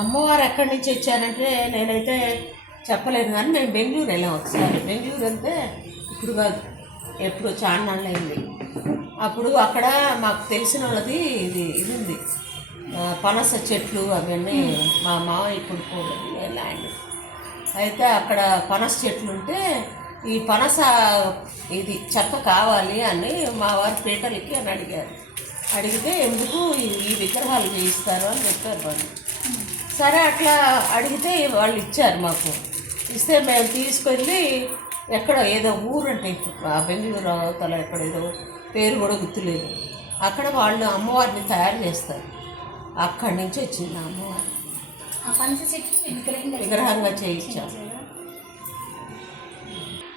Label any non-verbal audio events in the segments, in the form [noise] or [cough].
అమ్మవారు ఎక్కడి నుంచి వచ్చారంటే నేనైతే చెప్పలేను కానీ మేము బెంగళూరు వెళ్ళాం ఒకసారి. బెంగళూరు వెళ్తే ఇప్పుడు కాదు ఎప్పుడు చాన్నాళ్ళు అయింది అప్పుడు అక్కడ మాకు తెలిసిన వాళ్ళది ఇది ఇది ఉంది. పనస చెట్లు అవన్నీ మా మావయ్య ఇప్పుడు పోలేదు ల్యాండ్. అయితే అక్కడ పనస చెట్లు ఉంటే ఈ పనస ఇది చెక్క కావాలి అని మా వారి పీటలకి అని అడిగారు. అడిగితే ఎందుకు ఈ విగ్రహాలు చేయిస్తారు అని చెప్పారు వాళ్ళు. సరే అట్లా అడిగితే వాళ్ళు ఇచ్చారు మాకు. ఇస్తే మేము తీసుకెళ్ళి ఎక్కడ ఏదో ఊరు అంటే ఆ బెంగళూరు అవతల ఎక్కడ ఏదో పేరు కూడా గుర్తులేదు. అక్కడ వాళ్ళు అమ్మవారిని తయారు చేస్తారు. అక్కడి నుంచి వచ్చింది అమ్మవారు. విగ్రహంగా చేయించాం.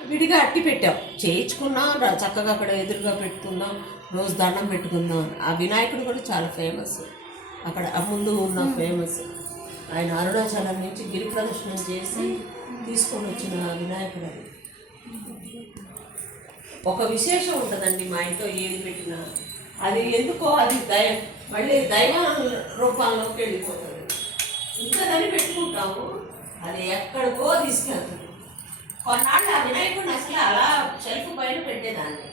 విడిగా అట్టి పెట్టాం. చేయించుకున్నాం చక్కగా అక్కడ ఎదురుగా పెట్టుకున్నాం రోజు దండం పెట్టుకుందాం. ఆ వినాయకుడు కూడా చాలా ఫేమస్ అక్కడ ముందు ఉన్న ఫేమస్ ఆయన అరుణాచలం నుంచి గిరి ప్రదర్శనం చేసి తీసుకొని వచ్చిన వినాయకుడు అది. ఒక విశేషం ఉంటుందండి మా ఇంట్లో ఏది పెట్టినా. అది ఎందుకో అది దయ మళ్ళీ దైవ రూపంలోకి వెళ్ళిపోతుంది. ఇంకా దాన్ని పెట్టుకుంటాము అది ఎక్కడికో తీసుకెళ్తుంది. కొన్నాళ్ళు ఆ వినాయకుడిని అసలు అలా షెల్ఫ్ పైన పెట్టేదాన్ని.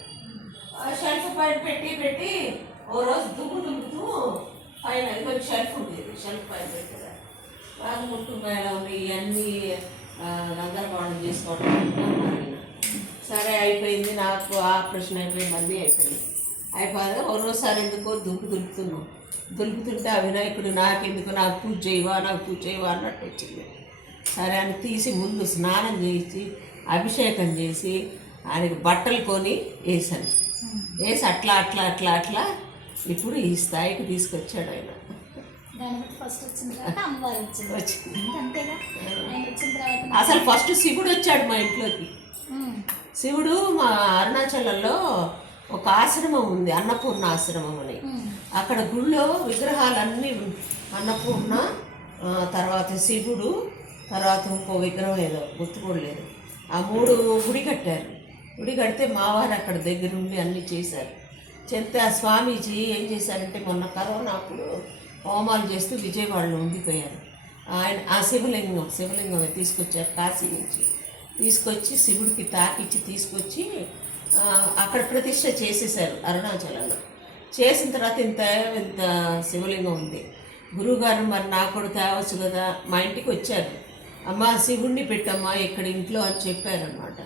ఆ షెల్ఫ్ పైన పెట్టి పెట్టి ఓ రోజు దుమ్ము దుమ్ముతూ పైన కొంచెం షెల్ఫ్ ఉండేది షెల్ఫ్ పైన పెట్టేదాన్ని. ముట్టుకుపోయేలా ఉంది ఇవన్నీ గందరగోళం చేసుకోవడం. సరే అయిపోయింది నాకు ఆపరేషన్ అయిపోయింది అన్నీ అయిపోయింది. అయిపోతే ఒకరోసారి ఎందుకో దుంపు దులుపుతున్నాం. దులుపుతుంటే ఆ వినాయకుడు నాకెందుకు నాకు పూజ చేయవా నాకు పూజ చేయవా అన్నట్టు వచ్చింది. సరే అని తీసి ముందు స్నానం చేసి అభిషేకం చేసి ఆయనకి బట్టలు కొని వేసాను వేసి అట్లా అట్లా అట్లా అట్లా ఇప్పుడు ఈ స్థాయికి తీసుకొచ్చాడు ఆయన. బట్టి ఫస్ట్ వచ్చిన తర్వాత అమ్మవారు వచ్చింది. అంతేగా ఆయన వచ్చిన తర్వాత అసలు ఫస్ట్ శివుడు వచ్చాడు మా ఇంట్లోకి. శివుడు మా అరుణాచలంలో ఒక ఆశ్రమం ఉంది అన్నపూర్ణ ఆశ్రమం అని. అక్కడ గుళ్ళో విగ్రహాలన్నీ అన్నపూర్ణ తర్వాత శివుడు తర్వాత ఇంకో విగ్రహం ఏదో గుర్తుకోలేదు ఆ మూడు గుడి కట్టారు. గుడి కడితే మావారు అక్కడ దగ్గరుండి అన్నీ చేశారు. చెప్తే ఆ స్వామీజీ ఏం చేశారంటే మొన్న కరోనా అప్పుడు హోమాలు చేస్తూ విజయవాడలో ఉండిపోయారు. ఆయన ఆ శివలింగం శివలింగం తీసుకొచ్చారు కాశీ నుంచి. తీసుకొచ్చి శివుడికి తాకిచ్చి తీసుకొచ్చి అక్కడ ప్రతిష్ట చేసేసారు అరుణాచలంలో. చేసిన తర్వాత ఇంత ఇంత శివలింగం ఉంది. గురువుగారు మరి నాకు కూడా తేవచ్చు కదా మా ఇంటికి వచ్చారు. అమ్మ శివుణ్ణి పెట్టమ్మా ఇక్కడ ఇంట్లో అని చెప్పారనమాట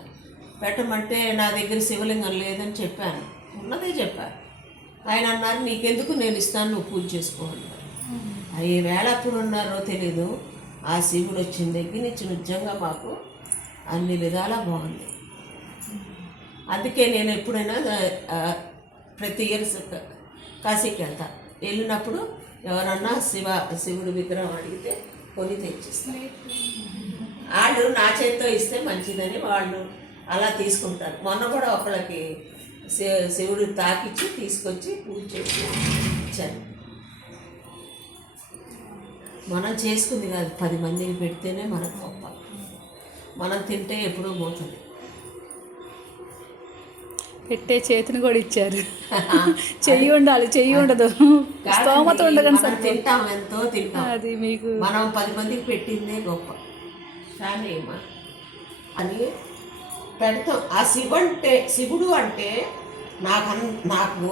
పెట్టమంటే నా దగ్గర శివలింగం లేదని చెప్పాను. ఉన్నదే చెప్పారు. ఆయన అన్నారు నీకెందుకు నేను ఇస్తాను నువ్వు పూజ చేసుకో అన్నారు ఏ వేళ అప్పుడు ఉన్నారో తెలీదు. ఆ శివుడు వచ్చిన దగ్గర నుంచి నిజంగా మాకు అన్ని విధాలా బాగుంది. అందుకే నేను ఎప్పుడైనా ప్రతి ఇయర్ కాశీకి వెళ్తా. వెళ్ళినప్పుడు ఎవరన్నా శివ శివుడి విగ్రహం అడిగితే కొని తెచ్చిస్తాను వాళ్ళు నా చేతితో ఇస్తే మంచిదని వాళ్ళు అలా తీసుకుంటారు. మొన్న కూడా ఒకళ్ళకి శి- శివుడు తాకిచ్చి తీసుకొచ్చి పూజ చేసి ఇచ్చాను మనం చేసుకుంది కాదు పది మందికి పెడితేనే మనకు గొప్ప. మనం తింటే ఎప్పుడూ పోతుంది. పెట్టే చేతిని కూడా ఇచ్చారు. [laughs] చెయ్యి ఉండాలి చెయ్యి ఉండదు. స్తోమత మనం సరిపోదు. తింటాం ఎంతో తింటాం. అది మీకు మనం పది మందికి పెట్టిందే గొప్ప. కానీ ఏమా? అని పెడతాం. ఆ శివు అంటే శివుడు అంటే నాకు నాకు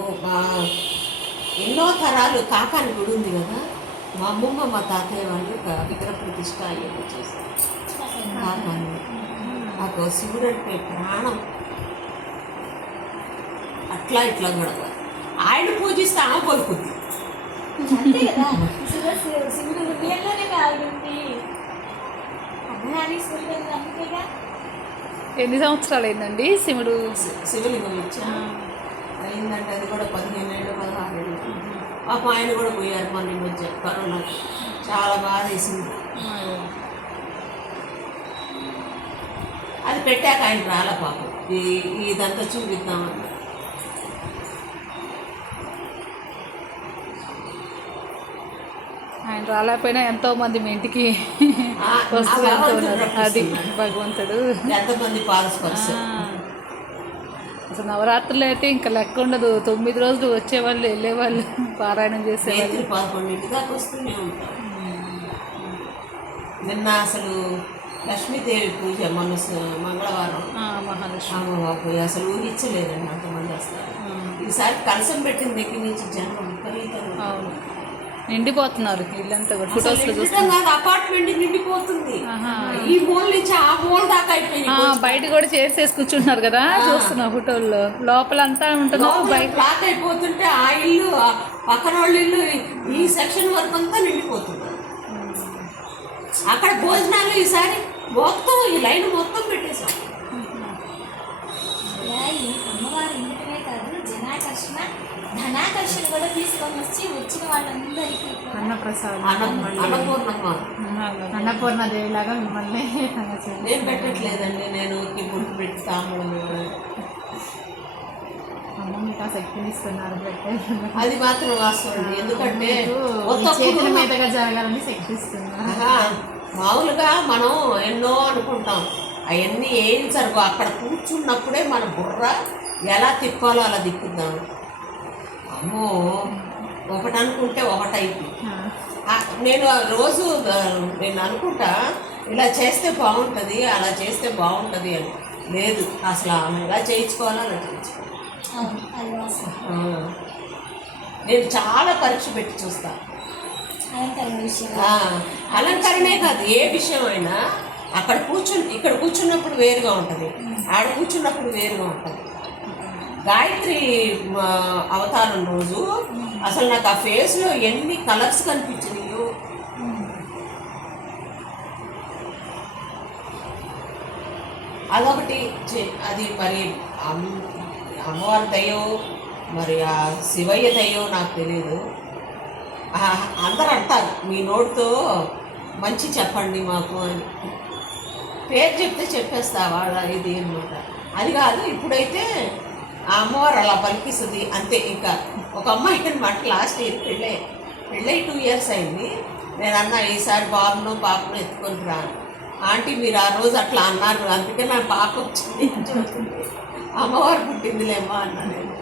ఎన్నో తరాలు కాకాని గుడి ఉంది కదా? మా అమ్మమ్మ మా తాతయ్య వాళ్ళు ఒక విగ్రహ ప్రతిష్ట అయ్యేది చేశారు. కాకాని నాకు శివుడు అంటే ప్రాణం అట్లా ఇట్లా కూడా ఆయన పూజిస్తే ఆమె పలుకుద్ది అంతే కదా. శివుడు హృదయంలోనే ఎన్ని సంవత్సరాలు అయిందండి శివుడు శివలింగం ఇచ్చా అయిందంటే అది కూడా పదిహేను పాపం ఆయన కూడా పోయారు మన ఈ మధ్య. కరోనా చాలా బాగా వేసింది అది పెట్టాక ఆయన రాలే పాపం. ఈ ఇదంతా చూపిద్దామని. ఆయన రాలేకపోయినా ఎంతో మంది మీ ఇంటికి వస్తూ వెళ్తూ భగవంతుడు ఉన్నారు. అది. భగవంతుడు. ఎంతమంది. అసలు నవరాత్రులు అయితే ఇంకా లెక్క ఉండదు. తొమ్మిది రోజులు వచ్చేవాళ్ళు వెళ్ళేవాళ్ళు పారాయణం చేసేవాళ్ళు. పదకొండింటి దాకా వస్తూనే ఉంటాం. నిన్న అసలు లక్ష్మీదేవి పూజ మన మంగళవారం. మహాలక్ష్మి. అమ్మవారు అసలు ఊహించలేదండి అంతమంది వస్తారు. ఈసారి కలసం పెట్టిన దగ్గర నుంచి జనం విపరీతంగా. అవును. నిండిపోతున్నారు ఇల్లంతా కూడా. ఫొటోస్ అపార్ట్మెంట్ నిండిపోతుంది. ఈ మూల నుంచి ఆ మూల దాకా అయిపోయింది బయట కూడా చైర్స్ వేసి కూర్చుంటున్నారు కదా చూస్తున్నా ఫోటోల్లో. లోపల అంతా ఉంటున్నారు బయట? బ్లాక్ అయిపోతుంటే ఆ ఇల్లు పక్కన వాళ్ళ ఇల్లు ఈ సెక్షన్ వరకు అంతా నిండిపోతుంది. అక్కడ భోజనాలు ఈసారి మొత్తం ఈ లైన్ మొత్తం పెట్టేశాం ఇలా ఈ అమ్మవారి ఇంటినే కాదు జనాకర్షణ ధనాకర్షణ కూడా తీసుకొని వచ్చి వచ్చిన వాళ్ళందరికీ కూడా అన్నప్రసాదం. అన్నపూర్ణ దేవి లాగా మిమ్మల్ని. [laughs] నేను పెట్టట్లేదండి నేను గుడ్డు పెట్టి తాంబూలం. అమ్మ మీకు ఆ శక్తిని ఇస్తున్నారు అది మాత్రం వాస్తవం అండి. ఎందుకంటే చేతుల మీదుగా జరగాలని శక్తి ఇస్తున్నారు. మామూలుగా మనం ఎన్నో అనుకుంటాం. అవన్నీ ఏం జరుగు అక్కడ కూర్చున్నప్పుడే మన బుర్ర ఎలా తిప్పాలో అలా తిప్పుద్దాం. అమ్మో. ఒకటి అనుకుంటే ఒకటి అయిపోయింది నేను ఆ రోజు నేను అనుకుంటా ఇలా చేస్తే బాగుంటుంది అలా చేస్తే బాగుంటుంది అని. లేదు అసలు చేయించుకోవాలో అలా చేయించుకోవాలి. ఆ. నేను చాలా పరీక్ష పెట్టి చూస్తాను అలంకరణ కాదు ఏ విషయం అయినా అక్కడ కూర్చుని ఇక్కడ కూర్చున్నప్పుడు వేరుగా ఉంటుంది. ఆడ కూర్చున్నప్పుడు వేరుగా ఉంటుంది. గాయత్రి అవతారం రోజు అసలు నాకు ఆ ఫేస్లో ఎన్ని కలర్స్ కనిపించినాయో. అదొకటి చే- అది మరి అమ్- అమ్మవారి దయో మరి ఆ శివయ్య దయో నాకు తెలియదు అందరు అంటారు మీ నోటితో మంచి చెప్పండి మాకు అని. పేరు చెప్తే చెప్పేస్తావా ఇది అనమాట అది కాదు ఇప్పుడైతే ఆ అమ్మవారు అలా పలికిస్తుంది. అంతే ఇంకా ఒక అమ్మాయి అనమాట లాస్ట్ ఇయర్ పెళ్ళే పెళ్ళై టూ ఇయర్స్ అయింది. నేను అన్నా ఈసారి బాబును పాపను ఎత్తుకొని రా. ఆంటీ మీరు ఆ రోజు అట్లా అన్నారు అందుకే నా పాప వచ్చింది. అమ్మవారు పుట్టిందిలేమ్మా అన్నా నేను.